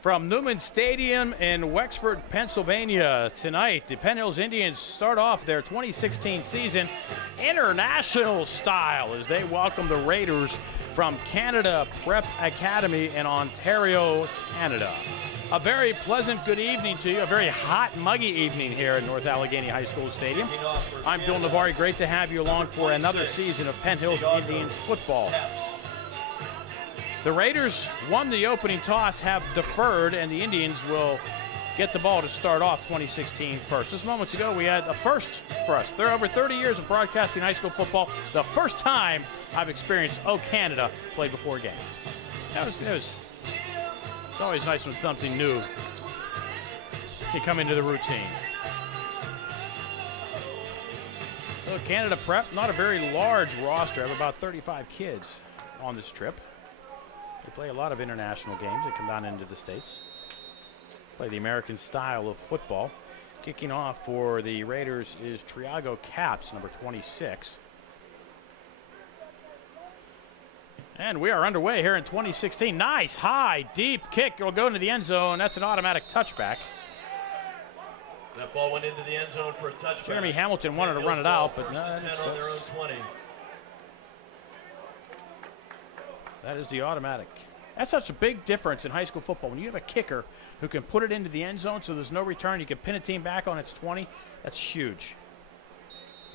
From Newman Stadium in Wexford, Pennsylvania, tonight, the Penn Hills Indians start off their 2016 season international style as they welcome the Raiders from Canada Prep Academy in Ontario, Canada. A very pleasant good evening to you, a very hot, muggy evening here at North Allegheny High School Stadium. I'm Bill Navari, great to have you along for another season of Penn Hills Indians football. The Raiders won the opening toss, have deferred, and the Indians will get the ball to start off 2016 first. Just moments ago, we had a first for us. There are over 30 years of broadcasting high school football. The first time I've experienced "Oh Canada" played before a game. It's always nice when something new can come into the routine. So Canada Prep, not a very large roster. I have about 35 kids on this trip. They play a lot of international games. They come down into the States. Play the American style of football. Kicking off for the Raiders is Triago Caps, number 26. And we are underway here in 2016. Nice, high, deep kick. It'll go into the end zone. That's an automatic touchback. That ball went into the end zone for a touchback. Jeremy Hamilton wanted to run it out, but no, that is the automatic. That's such a big difference in high school football. When you have a kicker who can put it into the end zone so there's no return, you can pin a team back on its 20, that's huge.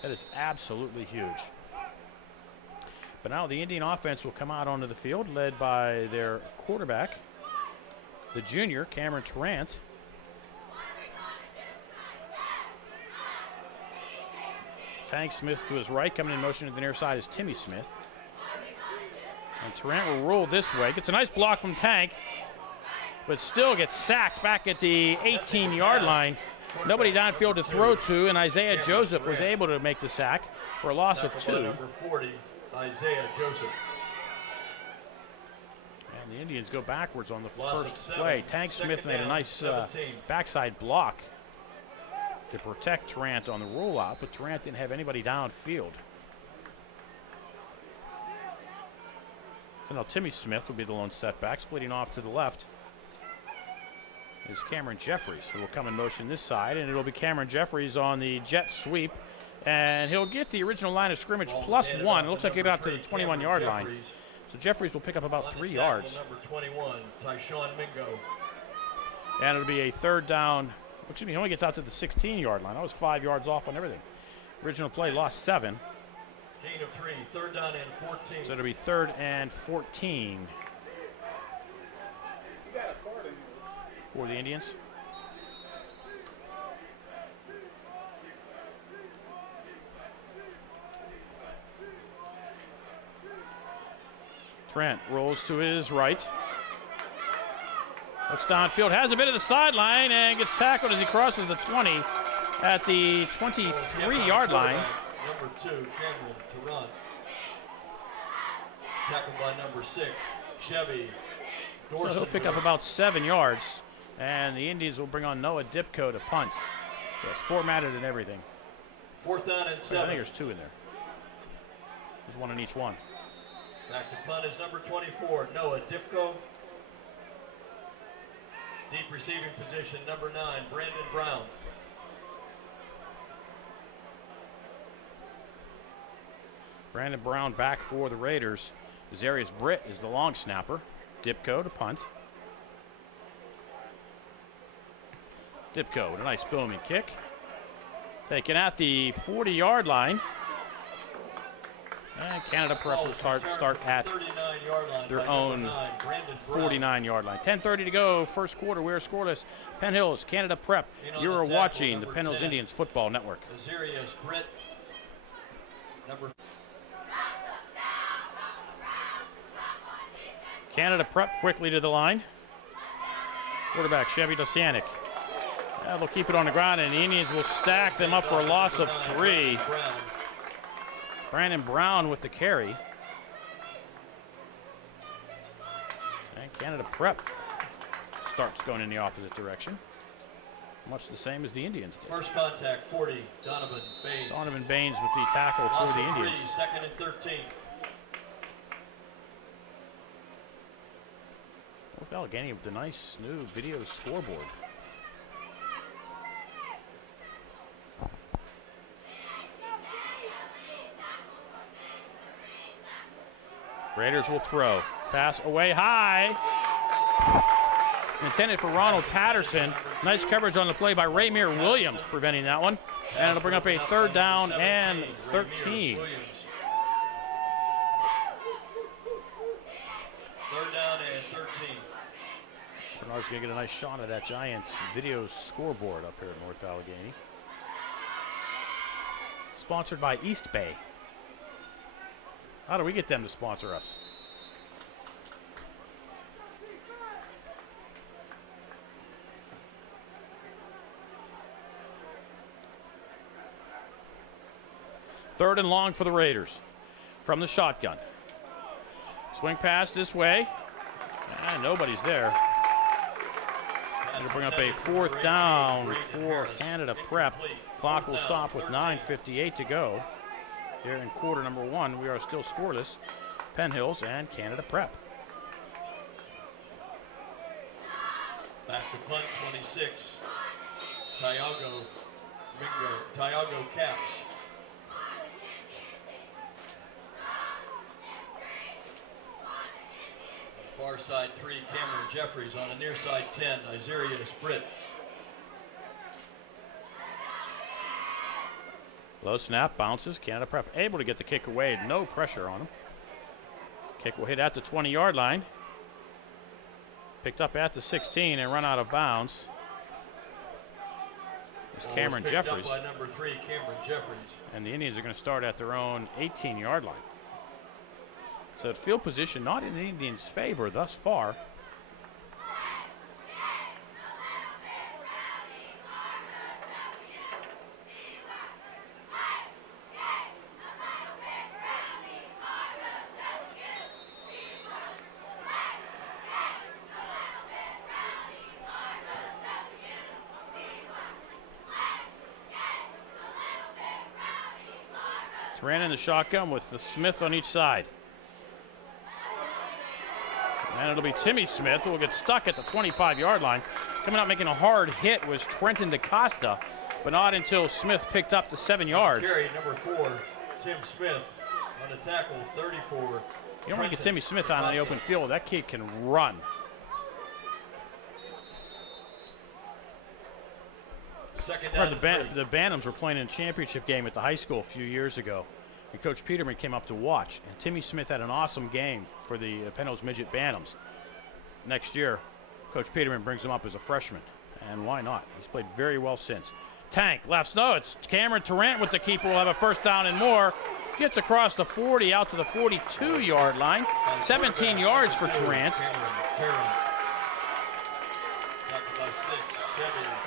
That is absolutely huge. But now the Indian offense will come out onto the field, led by their quarterback, the junior, Cameron Tarrant. Tank Smith to his right, coming in motion to the near side is Timmy Smith. And Tarrant will roll this way. Gets a nice block from Tank, but still gets sacked back at the 18-yard line. Nobody downfield to throw to, and Isaiah Joseph was able to make the sack for a loss of 2. Number 40, Isaiah Joseph. And the Indians go backwards on the first play. Tank Smith made a nice backside block to protect Tarrant on the rollout, but Tarrant didn't have anybody downfield. So now Timmy Smith will be the lone setback. Splitting off to the left is Cameron Jeffries, who will come in motion this side, and it'll be Cameron Jeffries on the jet sweep, and he'll get the original line of scrimmage plus 1. It looks like he got out to the 21-yard line. So Jeffries will pick up about 3 yards. Number 21, Tyshawn Mingo. And it'll be a third down. Excuse me, he only gets out to the 16-yard line. That was 5 yards off on everything. Original play lost 7. Gain of 3, third down and 14. So it'll be 3rd and 14 for the Indians. Trent rolls to his right. Looks downfield, has a bit of the sideline, and gets tackled as he crosses the 20 at the 23-yard line. Number 2, Cameron Tarrant. Tackled by number 6, Chevy Dorsey. So he'll pick up about 7 yards, and the Indians will bring on Noah Dipko to punt. So it's formatted and everything. 4th down and 7. I think there's 2 in there. There's 1 in each one. Back to punt is number 24, Noah Dipko. Deep receiving position, number 9, Brandon Brown. Brandon Brown back for the Raiders. Zarius Britt is the long snapper. Dipko to punt. Dipko with a nice booming kick. Taken at the 40-yard line. And Canada Prep will start at their own 49-yard line. 10:30 to go, first quarter. We're scoreless. Penn Hills, Canada Prep. You are watching the Penn Hills Indians Football Network. Zarius Britt. Number Canada Prep quickly to the line. Quarterback Chevy Dosianic. They'll keep it on the ground, and the Indians will stack them up for a loss of 3. Brandon Brown with the carry. And Canada Prep starts going in the opposite direction. Much the same as the Indians did. First contact, 40, Donovan Baines. Donovan Baines with the tackle for the Indians. 2nd and 13. North Allegheny with the nice new video scoreboard. Raiders will throw. Pass away high. Intended for Ronald Patterson. Nice coverage on the play by Raymere Williams, preventing that one. And it'll bring up a 3rd down and 13. 3rd down and 13. Bernard's going to get a nice shot at that Giants video scoreboard up here at North Allegheny. Sponsored by East Bay. How do we get them to sponsor us? Third and long for the Raiders from the shotgun. Swing pass this way. And nobody's there. It'll bring up a 4th down for Canada Prep. Clock will stop with 9:58 to go. Here in quarter number 1, we are still scoreless. Penn Hills and Canada Prep. Back to punt 26. Tyago Caps. Far side 3, Cameron Jeffries. On the near side 10, Isarius Britt. Low snap, bounces. Canada Prep able to get the kick away. No pressure on him. Kick will hit at the 20-yard line. Picked up at the 16 and run out of bounds. It's Cameron Jeffries. Up by number 3, Cameron Jeffries. And the Indians are going to start at their own 18-yard line. So field position not in the Indians' favor thus far. Ran in the shotgun with the Smith on each side. And it'll be Timmy Smith who will get stuck at the 25-yard line. Coming out making a hard hit was Trenton DaCosta, but not until Smith picked up the 7 yards. Carry number 4, Tim Smith on the tackle, 34. You don't want to get Timmy Smith out on the open field. That kid can run. Second down The Bantams were playing in a championship game at the high school a few years ago. And Coach Peterman came up to watch. And Timmy Smith had an awesome game for the Penn Hills Midget Bantams. Next year, Coach Peterman brings him up as a freshman. And why not? He's played very well since. Tank, left. No, it's Cameron Tarrant with the keeper. Will have a 1st down and more. Gets across the 40 out to the 42-yard line. 17 yards for Tarrant.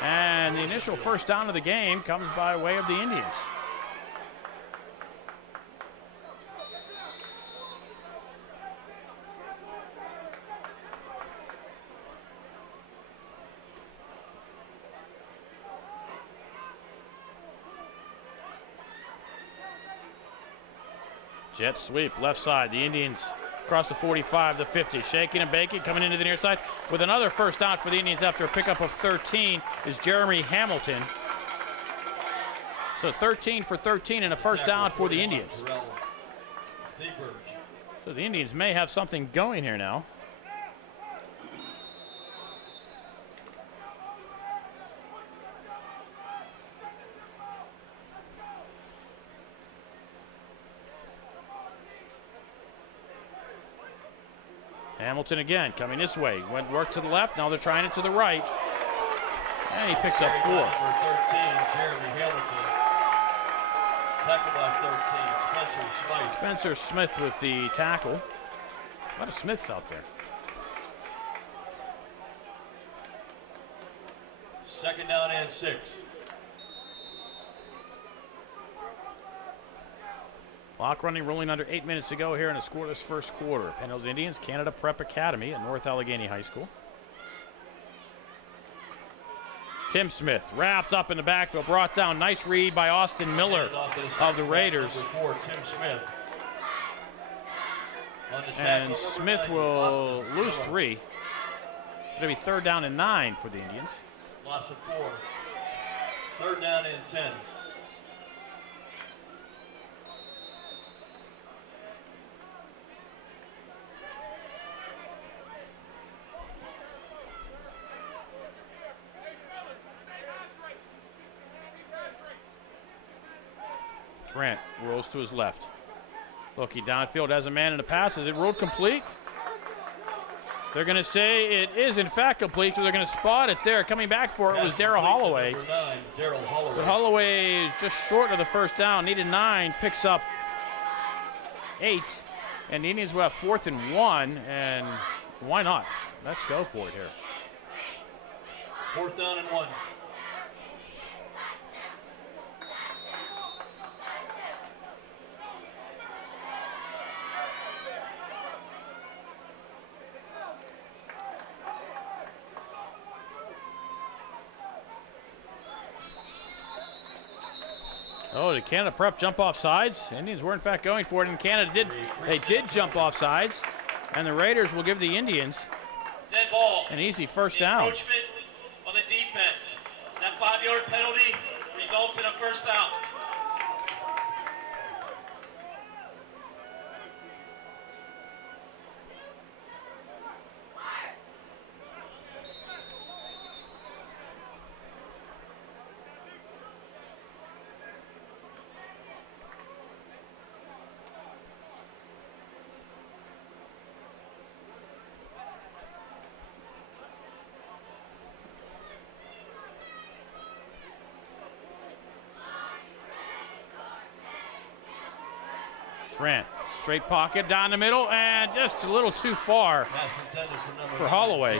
And the initial 1st down of the game comes by way of the Indians. Jet sweep, left side. The Indians across the 45, the 50. Shaking and baking, coming into the near side. With another 1st down for the Indians after a pickup of 13 is Jeremy Hamilton. So 13 for 13 and a 1st down for the Indians. So the Indians may have something going here now. Hamilton again, coming this way. Went work to the left, now they're trying it to the right. And he picks up 4. Number 13, Jeremy Hamilton. Tackled by 13, Spencer Smith. Spencer Smith with the tackle. A lot of Smiths out there. 2nd down and 6. Clock running, rolling under 8 minutes to go here in a scoreless first quarter. Penn Hills Indians, Canada Prep Academy at North Allegheny High School. Tim Smith wrapped up in the backfield, brought down. Nice read by Austin Miller of the Raiders. Number 4, Tim Smith. And Smith will lose 3. going to be 3rd down and 9 for the Indians. Loss of 4. 3rd down and 10. Trent rolls to his left. Looking downfield has a man in the pass. Is it ruled complete? They're going to say it is in fact complete, so they're going to spot it there. Coming back for it was Darryl Holloway. Number 9, Darryl Holloway. But Holloway is just short of the 1st down. Needed 9, picks up 8. And the Indians will have 4th and 1, and why not? Let's go for it here. 4th down and 1. Oh, did Canada Prep jump off sides? Indians were in fact going for it, and Canada did jump off sides. And the Raiders will give the Indians dead ball. An easy 1st down. Encroachment on the defense. That 5-yard penalty results in a 1st down. Grant, straight pocket down the middle, and just a little too far for Holloway.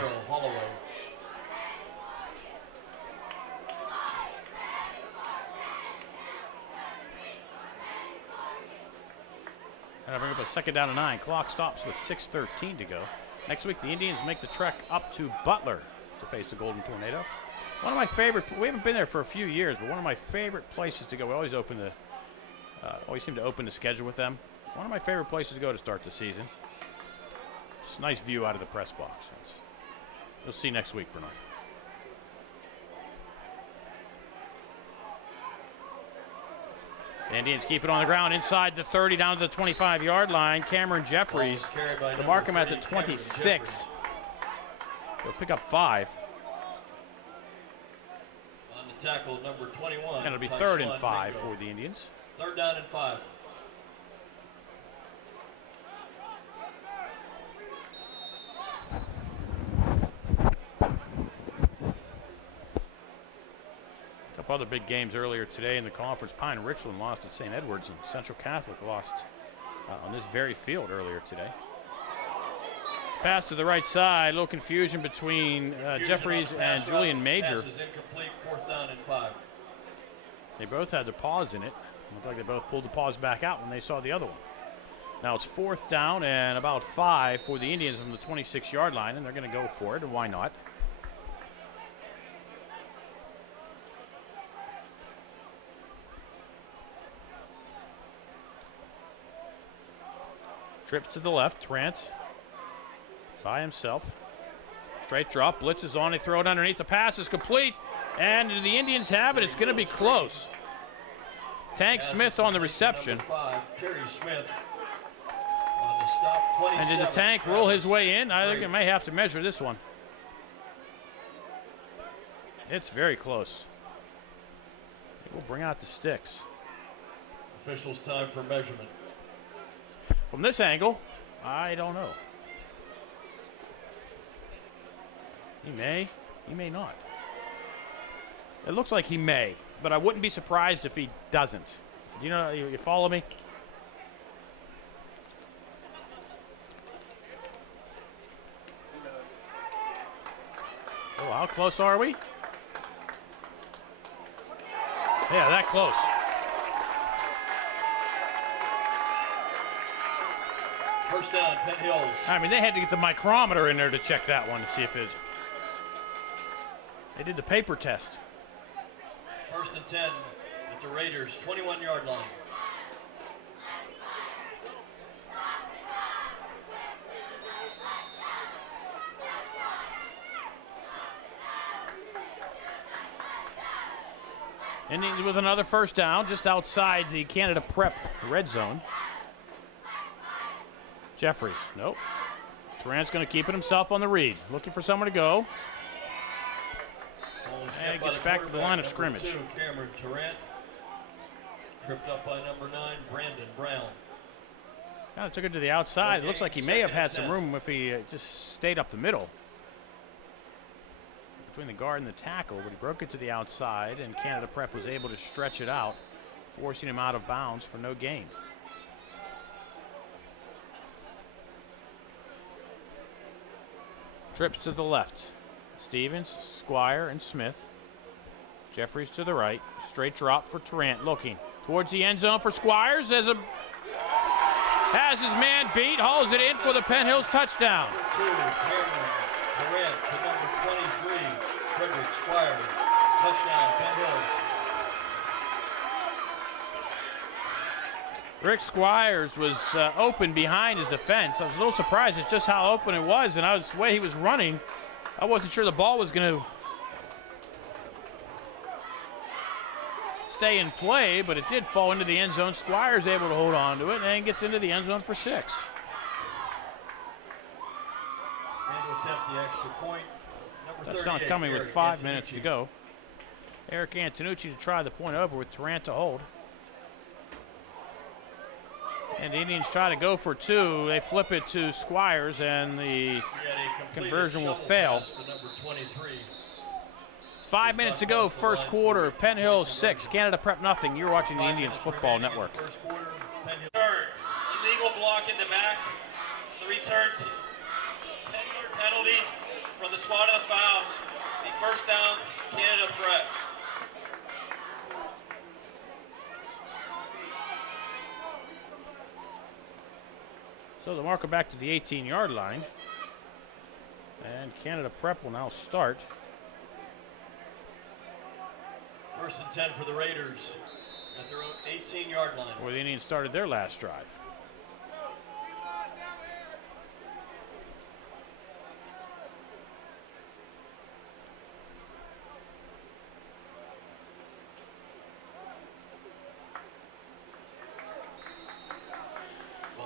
And I bring up a 2nd down and 9. Clock stops with 6:13 to go. Next week, the Indians make the trek up to Butler to face the Golden Tornado. One of my favorite, we haven't been there for a few years, but one of my favorite places to go. We always always seem to open the schedule with them. One of my favorite places to go to start the season. Just a nice view out of the press box. You'll see next week, Bernard. The Indians keep it on the ground inside the 30 down to the 25-yard line. Cameron Jeffries to mark him at the 26. They'll pick up 5. On the tackle, number 21. And it'll be 3rd and 5 for the Indians. 3rd down and 5. A couple other big games earlier today in the conference. Pine Richland lost at St. Edwards, and Central Catholic lost on this very field earlier today. Pass to the right side, a little confusion between Jeffries and Julian Major. Pass is incomplete, 4th down and 5. They both had their paws in it. Looked like they both pulled the paws back out when they saw the other one. Now it's 4th down and about 5 for the Indians on the 26-yard line, and they're going to go for it, and why not? Trips to the left, Trent by himself. Straight drop, blitz is on, they throw it underneath, the pass is complete, and the Indians have it. It's going to be close. Tank Smith on the reception. And did the Tank roll his way in? I think it may have to measure this one. It's very close. We'll bring out the sticks. Officials' time for measurement. From this angle, I don't know. He may not. It looks like he may, but I wouldn't be surprised if he doesn't. You know, you follow me? Oh, how close are we? Yeah, that close. First down, Penn Hills. I mean, they had to get the micrometer in there to check that one to see if it. They did the paper test. 1st and 10 at the Raiders' 21-yard line. Indians with another first down just outside the Canada Prep red zone. Jeffries, nope. Tarrant's going to keep it himself on the read. Looking for someone to go. And it gets back to the line of scrimmage. Cameron Tarrant. Tripped up by number 9, Brandon Brown. Kind of took it to the outside. It looks like he may have had some room if he just stayed up the middle. Between the guard and the tackle, but he broke it to the outside, and Canada Prep was able to stretch it out, forcing him out of bounds for no gain. Trips to the left. Stevens, Squire, and Smith. Jeffries to the right. Straight drop for Tarrant, looking towards the end zone for Squires. Has his man beat, hauls it in for the Penn Hills touchdown. Tarrant to number 23, Frederick Squire. Touchdown, Penn Hills. Rick Squires was open behind his defense. I was a little surprised at just how open it was, and the way he was running, I wasn't sure the ball was going to stay in play, but it did fall into the end zone. Squires able to hold on to it and gets into the end zone for 6. And to attempt the extra point, touchdown coming with 5 minutes to go. Eric Antonucci to try the point over with Tarrant to hold. And the Indians try to go for 2. They flip it to Squires, and the conversion will fail. 5 minutes to go, first quarter. Penn Hills 6, Canada Prep nothing. You're watching the Indians Football Network. Illegal block in the back. The return to 10-yard penalty from the spot of the foul. The first down, Canada Prep. So the marker back to the 18-yard line. And Canada Prep will now start. First and 10 for the Raiders at their own 18-yard line. Where the Indians started their last drive.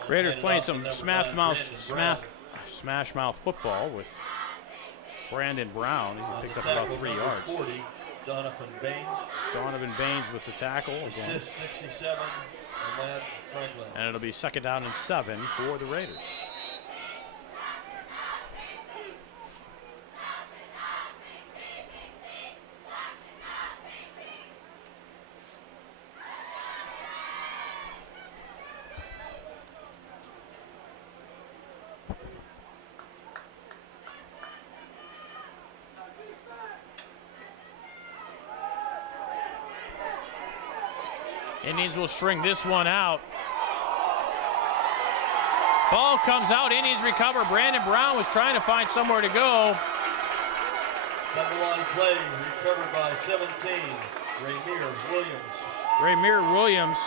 Raiders playing some smash mouth football with Brandon Brown. He picked up about 3 yards. 40, Donovan Baines with the tackle again. 67, Ahmad Franklin. And it'll be second down and 7 for the Raiders. Indians will string this one out. Ball comes out. Indians recover. Brandon Brown was trying to find somewhere to go. Double line play recovered by 17. Ramir Williams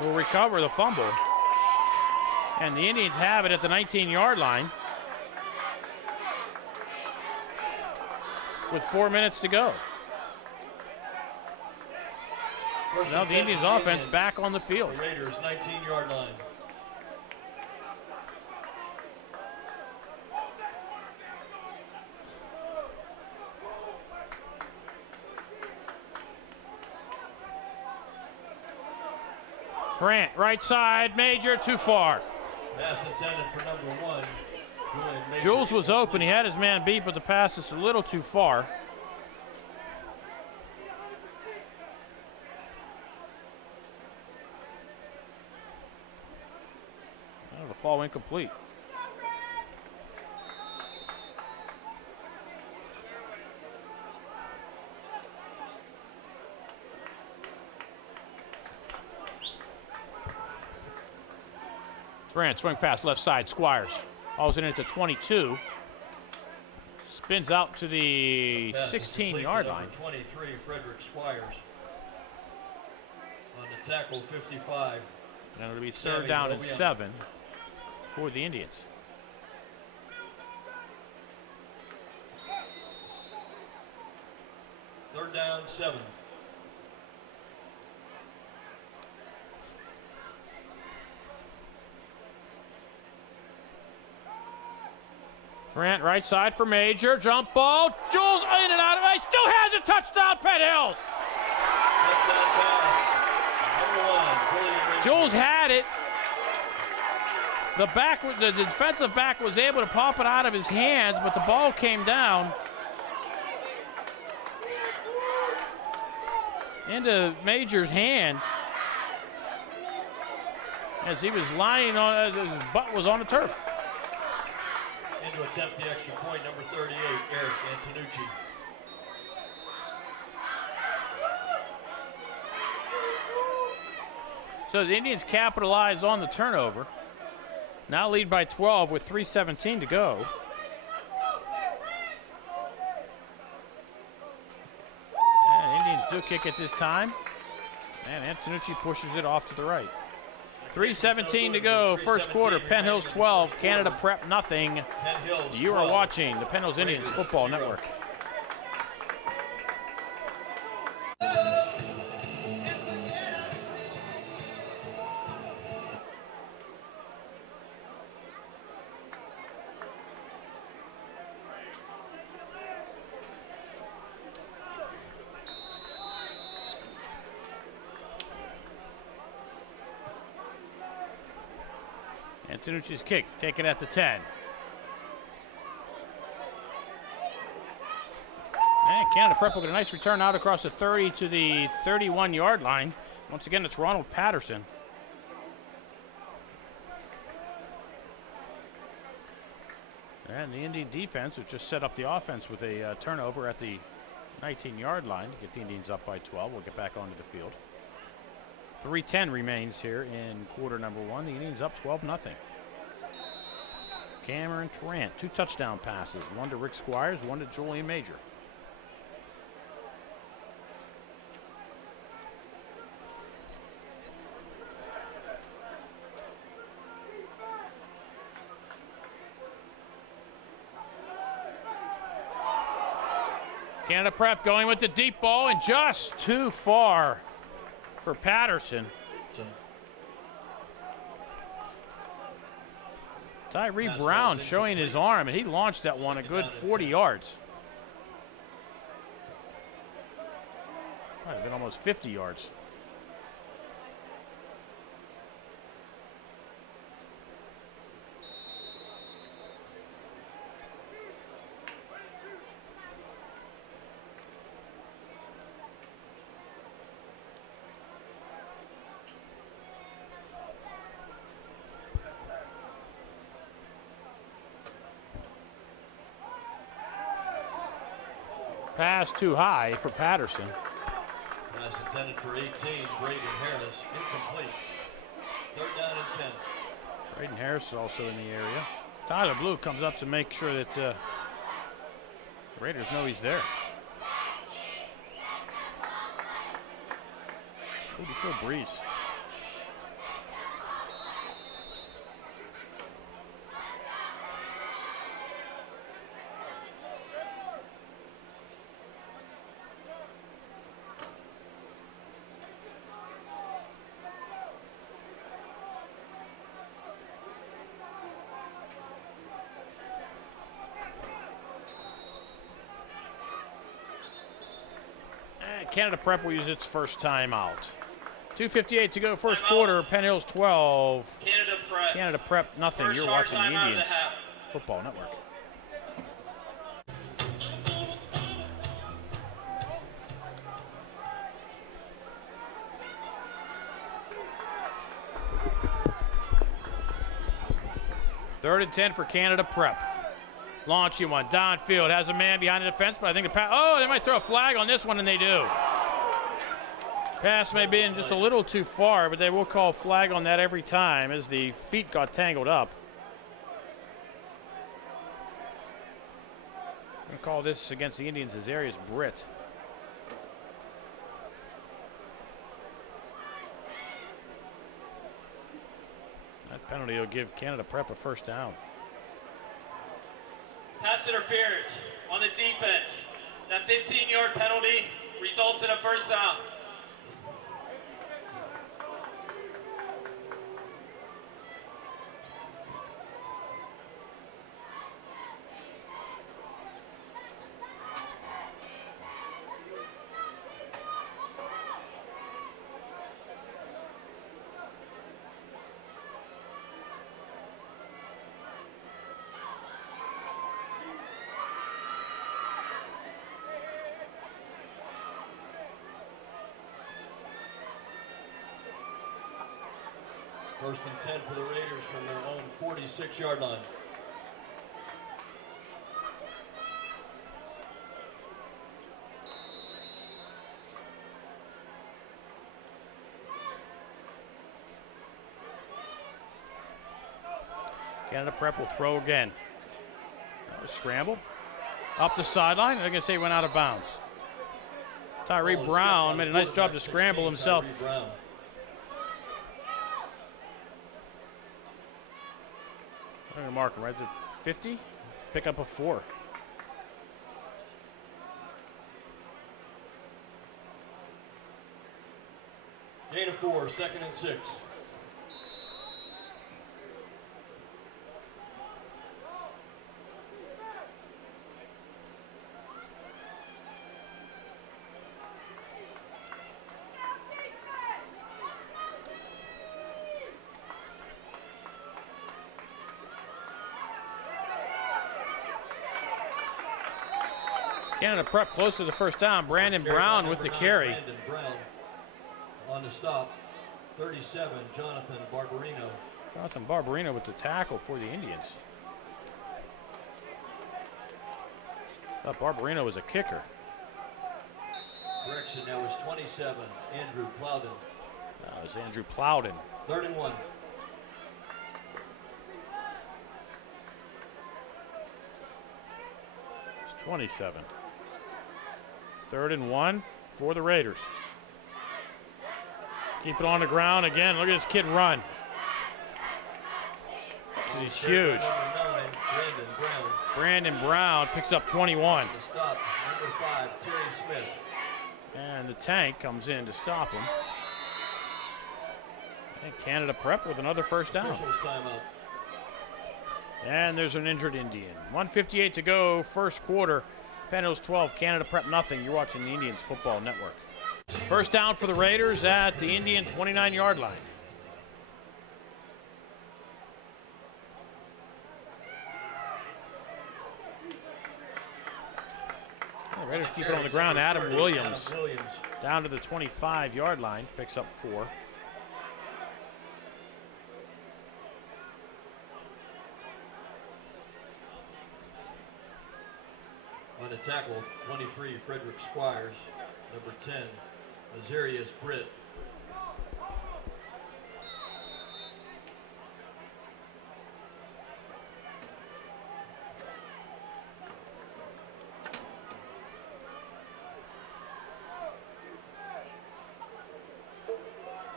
will recover the fumble. And the Indians have it at the 19-yard line with 4 minutes to go. Now the Indians offense back on the field. The Raiders 19-yard line. Grant, right side, Major, too far. Pass intended for number 1. Jules was open. He had his man beat, but the pass is a little too far. Fall incomplete. Grant swing pass left side. Squires hauls it into 22. Spins out to the 16-yard line. 23, Frederick Squires. On the tackle, 55. And it'll be third down and 7 for the Indians. Third down, 7. Grant right side for Major. Jump ball. Jules in and out of it. Still has a touchdown, Penn Hills. Jules had it. The defensive back was able to pop it out of his hands, but the ball came down into Major's hands as he was lying on, as his butt was on the turf. And to attempt the extra point, number 38, Eric Antonucci. So the Indians capitalize on the turnover. Now lead by 12 with 3:17 to go. And Indians do kick it this time. And Antonucci pushes it off to the right. 3:17 to go, first quarter. Penn Hills 12, Canada Prep nothing. You are watching the Penn Hills Indians Football Network. Antonucci's kick, taken at the 10. And Canada Prep will get a nice return out across the 30 to the 31-yard line. Once again, it's Ronald Patterson. And the Indian defense, which just set up the offense with a turnover at the 19-yard line to get the Indians up by 12. We'll get back onto the field. 3:10 remains here in quarter number 1. The Indians up 12-0. Cameron Tarrant, 2 touchdown passes. One to Rick Squires, one to Julian Major. Canada Prep going with the deep ball and just too far for Patterson. Tyree Brown showing his arm, and he launched that one a good 40 yards. Might have been almost 50 yards. Pass too high for Patterson. Pass intended for 18, Braden Harris, incomplete. Third down and 10. Braden Harris is also in the area. Tyler Blue comes up to make sure that the Raiders know he's there. Good breeze. Canada Prep will use its first timeout. 2:58 to go, first quarter. Penn Hills 12. Canada Prep nothing. You're watching the Indians Football Network. Third and 10 for Canada Prep. Launching one downfield, has a man behind the defense, but I think they might throw a flag on this one, and they do. Pass may be in just a little too far, but they will call a flag on that every time as the feet got tangled up. I'm going to call this against the Indians as Arias Britt. That penalty will give Canada Prep a first down. Pass interference on the defense. That 15-yard penalty results in a first down. First and 10 for the Raiders from their own 46-yard line. Canada Prep will throw again. Scramble. Up the sideline. They're going to say he went out of bounds. Tyree Brown made a nice job to scramble himself. I'm going to mark him right at 50. Pick up a 4. Gain of 4, 2nd and 6. Canada Prep close to the first down. Brandon Brown with the carry. Brandon Brown on the stop. 37, Jonathan Barbarino. Jonathan Barbarino with the tackle for the Indians. Barbarino was a kicker. Correction, that was 27, Andrew Plowden. That was Andrew Plowden. 3rd and 1. It's 27. 3rd and 1 for the Raiders. Keep it on the ground again. Look at this kid run. He's huge. Number 9, Brandon Brown. Brandon Brown picks up 21. To stop, number 5, Terry Smith. And the tank comes in to stop him. And Canada Prep with another first down. Officials timeout. And there's an injured Indian. 1:58 to go, first quarter. Penn Hills 12, Canada Prep nothing. You're watching the Indians Football Network. First down for the Raiders at the Indian 29-yard line. The Raiders keep it on the ground. Adam Williams down to the 25-yard line, picks up 4. On the tackle, 23, Frederick Squires. Number 10, Azarius Britt.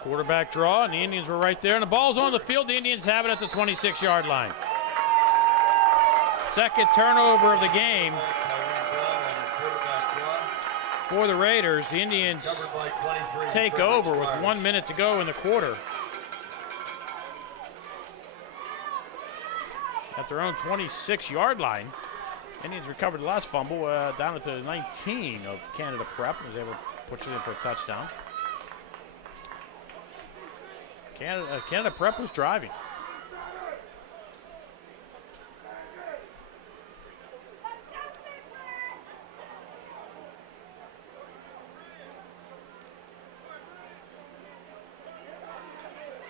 Quarterback draw, and the Indians were right there. And the ball's on the field. The Indians have it at the 26-yard line. Second turnover of the game for the Raiders. The Indians take over with 1 minute to go in the quarter. At their own 26-yard line. Indians recovered the last fumble down at the 19 of Canada Prep. Was able to push it in for a touchdown. Canada Prep was driving.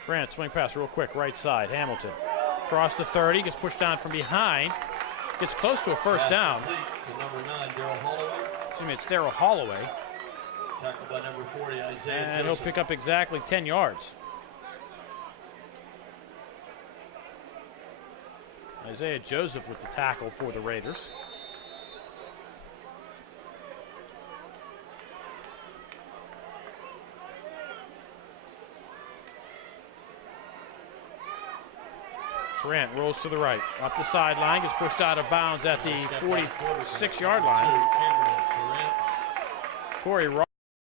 Grant, swing pass real quick, right side, Hamilton. Across the 30, gets pushed down from behind. Gets close to a first down. Number 9, Darryl Holloway. Excuse me, it's Darryl Holloway. Tackled by number 40, Isaiah And Joseph. he'll pick up exactly 10 yards. Isaiah Joseph with the tackle for the Raiders. Grant rolls to the right, up the sideline, gets pushed out of bounds at the 46-yard line. Corey Ross